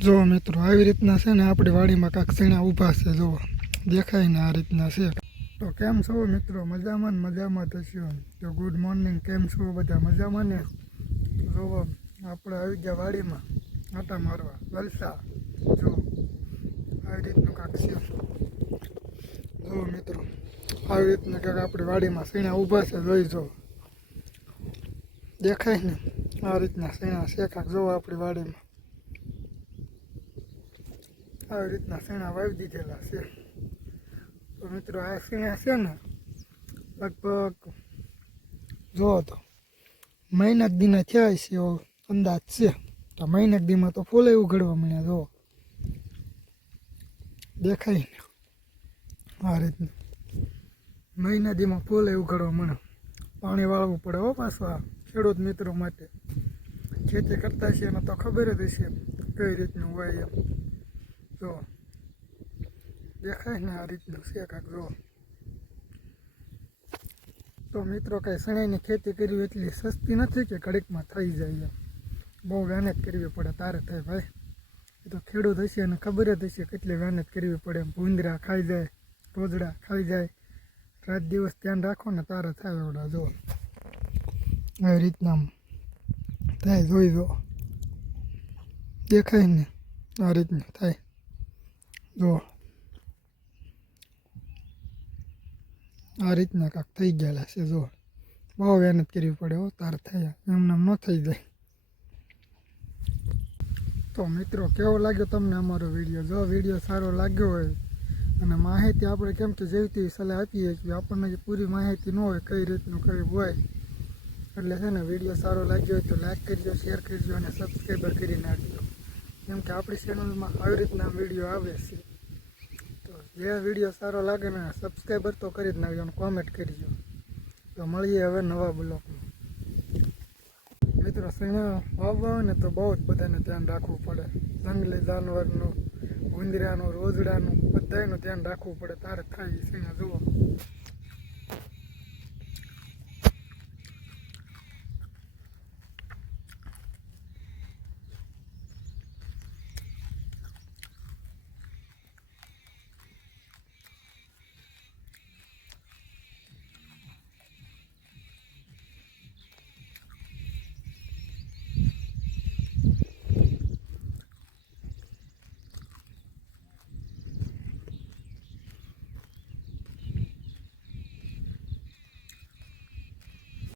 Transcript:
જો મિત્રો આવી રીતના છે ને આપણી વાડીમાં કાંક સીણા ઊભા છે, જો દેખાય ને આ રીતના છે. તો કેમ છો મિત્રો? મજામાં થશો તો ગુડ મોર્નિંગ. કેમ છો બધા? મજામાં ને? જો આપણે આવી ગયા વાડીમાં આટા મારવા વલસા. જો આવી રીતનું કાંક છે. જો મિત્રો આવી રીતના કાંક આપણી વાડીમાં સીણા ઊભા છે, જોઈ જો દેખાય ને આ રીતના સીણા છે કાંક. જો આપણી વાડીમાં આવી રીતના સીણા વાવી દીધેલા છે. તો મિત્રો આ સીણા છે ને લગભગ જો તો મહિનાક દીના થયા છે એવો અંદાજ છે. તો મહિનાક દીમાં તો ફૂલે ઉઘડવા મળ્યા. જો દેખાય ને આ રીતનું મહિના દીમાં ફૂલે ઉઘડવા મળે. પાણી વાળવું પડે હો પાછું આ ખેડૂત મિત્રો માટે. ખેતી કરતા છે એને તો ખબર જ હશે કઈ રીતનું હોય એમ. જો દેખાય ને આ રીતનું છે કાંક. જો તો મિત્રો કાંઈ શણાઈની ખેતી કરવી એટલી સસ્તી નથી કે ઘડીકમાં થઈ જાય એમ. બહુ મહેનત કરવી પડે તારે થાય ભાઈ. એ તો ખેડૂત હશે એને ખબર જ હશે કેટલી મહેનત કરવી પડે. એમ ભૂંદરા ખાઈ જાય, રોજડા ખાઈ જાય, રાત દિવસ ધ્યાન રાખો ને તારે થાય એવડા. જો આવી રીતના થાય, જોઈ જો દેખાય ને આ રીતનું થાય. જો આ રીતના કાંક થઈ ગયેલા છે. જો બહુ મહેનત કરવી પડે હો તાર થયા, એમને ન થઈ જાય. તો મિત્રો કેવો લાગ્યો તમને અમારો વિડીયો? જો વિડીયો સારો લાગ્યો હોય અને માહિતી આપણે કેમ કે જેવી તેવી સલાહ આપીએ છીએ, આપણને જે પૂરી માહિતી ન હોય કઈ રીતનું કઈ હોય, એટલે છે ને વિડીયો સારો લાગ્યો હોય તો લાઈક કરજો, શેર કરજો અને સબસ્ક્રાઈબર કરી નાખજો. કેમ કે આપણી ચેનલમાં આવી રીતના વિડીયો આવે છે. તો જે વિડીયો સારો લાગે ને સબસ્ક્રાઈબર તો કરી જ નાખજો અને કોમેન્ટ કરજો. તો મળીએ હવે નવા બ્લોગમાં. મિત્રો સીણા વાવવા હોય ને તો બહુ જ બધાને ધ્યાન રાખવું પડે. જંગલી જાનવરનું, ઉંદરાનું, રોજડાનું બધાનું ધ્યાન રાખવું પડે તારે થાય સીણા. જુઓ